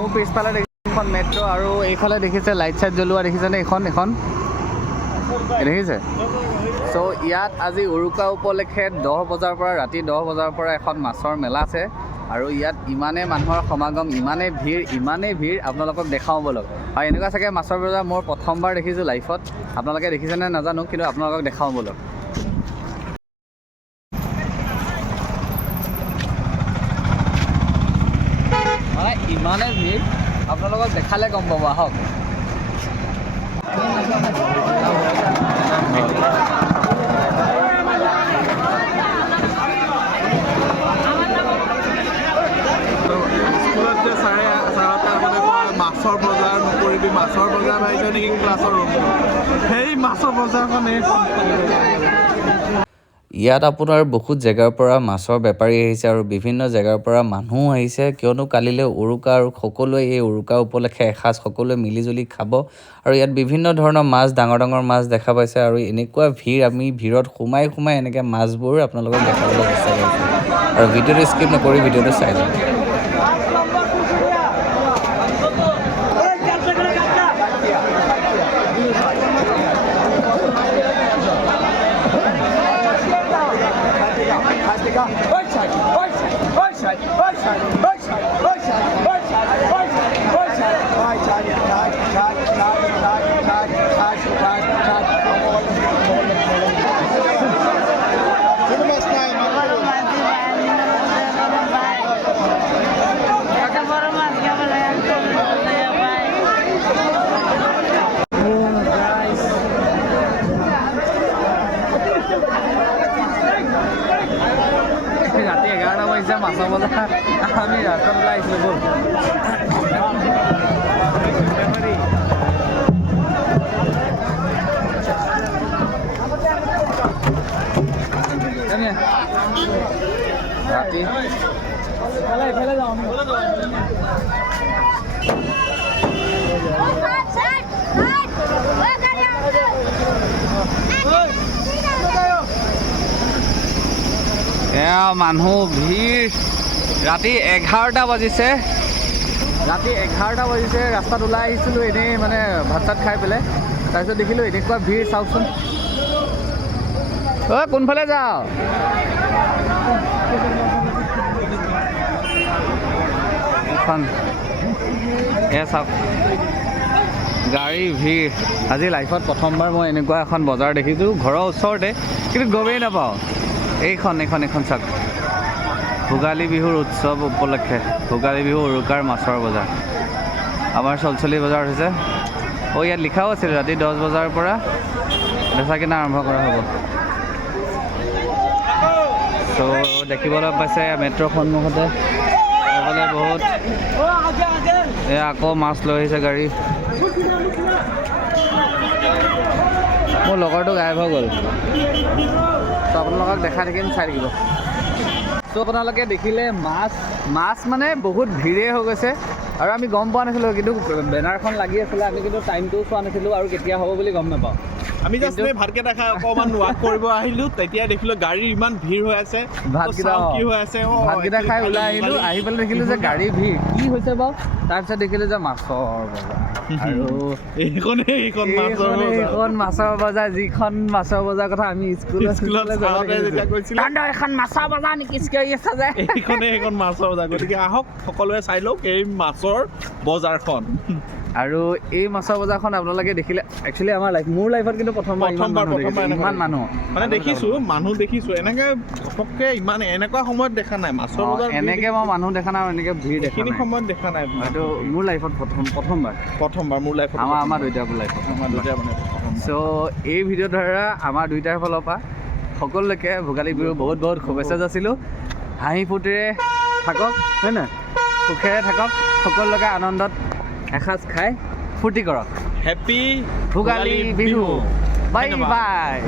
মোৰ পিছফালে দেখিছে মেট্ৰ' আৰু এইফালে দেখিছে লাইট চাইট জ্বলোৱা দেখিছেনে এখন দেখিছে। চ' ইয়াত আজি উৰুকা উপলক্ষে 10 বজাৰ পৰা ৰাতি 10 বজাৰ পৰা এখন মাছৰ মেলা আছে আৰু ইয়াত ইমানেই মানুহৰ সমাগম, ইমানেই ভিৰ আপোনালোকক দেখাওঁ বলক। আৰু এনেকুৱা চাগে মাছৰ বজাৰ মোৰ প্ৰথমবাৰ দেখিছোঁ লাইফত, আপোনালোকে দেখিছেনে নাজানো, কিন্তু আপোনালোকক দেখাওঁ বলক। মানে ইমানেই ভিৰ, আপোনালোকক দেখালে গম পাব, আহক। মাছৰ বজাৰ নকৰিবি, মাছৰ বজাৰ ভাবিছে নেকি ক্লাছৰ ৰুম, সেই মাছৰ বজাৰখন ইয়াত আপোনাৰ বহুত জেগাৰ পৰা মাছৰ বেপাৰী আহিছে আৰু বিভিন্ন জেগাৰ পৰা মানুহ আহিছে, কিয়নো কালিলৈ উৰুকা আৰু সকলোৱে এই উৰুকা উপলক্ষে এসাঁজ সকলোৱে মিলিজুলি খাব। আৰু ইয়াত বিভিন্ন ধৰণৰ মাছ, ডাঙৰ ডাঙৰ মাছ দেখা পাইছে আৰু এনেকুৱা ভিৰ, আমি ভিৰত সোমাই এনেকৈ মাছবোৰ আপোনালোকক দেখাবলৈ চেষ্টা কৰিছোঁ। আৰু ভিডিঅ'টো স্কিপ নকৰি ভিডিঅ'টো চাই লওক। ৰাতি 11টা বাজিছে, মাছৰ বজাৰ আমি ৰাস্তাত ওলাই আহিছিলোঁ ব'ল। ৰাতি এইফালে যাওঁ এয়া মানুহ ভিৰ। ৰাতি 11টা বাজিছে, ৰাস্তাত ওলাই আহিছিলোঁ এনেই মানে ভাত চাত খাই পেলাই, তাৰপিছত দেখিলোঁ এনেকুৱা ভিৰ, চাওকচোন। কোনফালে যাওঁ? এয়া চাওক গাড়ী ভিৰ। আজি লাইফত প্ৰথমবাৰ মই এনেকুৱা এখন বজাৰ দেখিছোঁ, ঘৰৰ ওচৰতে, কিন্তু গমেই নাপাওঁ। এইখন চাওক, ভোগালী বিহুৰ উৎসৱ উপলক্ষে ভোগালী বিহু উৰুকাৰ মাছৰ বজাৰ, আমাৰ চলচলি বজাৰ হৈছে। ইয়াত লিখাও আছিল ৰাতি 10 বজাৰ পৰা বেচা কিনা আৰম্ভ কৰা হ'ব। ত' দেখিবলৈ পাইছে মেট্ৰ' সন্মুখতে সকলোৱে বহুত। এয়া আকৌ মাছ লৈ আহিছে গাড়ী। মোৰ লগৰটো গায়ব হৈ গ'ল, ত' আপোনালোকক দেখাই থাকিম, চাই থাকিব। ত' আপোনালোকে দেখিলে মাছ মানে বহুত ভিৰে হৈ গৈছে আৰু আমি গম পোৱা নাছিলোঁ, কিন্তু বেনাৰখন লাগি আছিলে, আমি কিন্তু টাইমটোও চোৱা নাছিলোঁ আৰু কেতিয়া হ'ব বুলি গম নাপাওঁ। আমি জাষ্ট ভাতকেইটা খাই অকণমান ৱাক কৰিব আহিলোঁ, তেতিয়া দেখিলোঁ গাড়ীৰ ইমান ভিৰ হৈ আছে। ভাতকেইটা খাই ওলাই আহিলোঁ, আহি পেলাই দেখিলোঁ যে গাড়ী ভিৰ, কি হৈছে বাৰু? তাৰপিছত দেখিলোঁ যে মাছৰ বজাৰ, আৰু এইখন মাছৰ বজাৰ, যিখন মাছৰ বজাৰ কথা আমি স্কুলত এখন মাছৰ বজাৰ নেকি আছে যে এইখন মাছৰ বজাৰ। গতিকে আহক সকলোৱে চাই লওক এই মাছৰ বজাৰখন। আৰু এই মাছৰ বজাৰখন আপোনালোকে দেখিলে, একচুৱেলি মোৰ লাইফত কিন্তু প্ৰথমবাৰ ইমান মানুহ মানে দেখিছোঁ এনেকে ঘপককে ইমান এনেকুৱা সময়ত দেখা নাই মাছৰ বজাৰ। এনেকে মই মানুহ দেখা নাই, এনেকে ভিৰ এইখিনি সময়ত দেখা নাই। হয়তো মোৰ লাইফত প্ৰথমবাৰ মোৰ লাইফত, আমাৰ দুইটাৰ লাইফত চ' এই ভিডিঅ'ৰ দ্বাৰা আমাৰ দুইটাৰ ফালৰ পৰা সকলোকে ভোগালী বিহুৰ বহুত শুভেচ্ছা যাচিলোঁ। হাঁহি ফূৰ্তিৰে থাকক, হয় নহয়, সুখেৰে থাকক, সকলোকে আনন্দত এসাঁজ খাই ফূৰ্তি কৰক। Happy Bhogali Bihu, bye bye.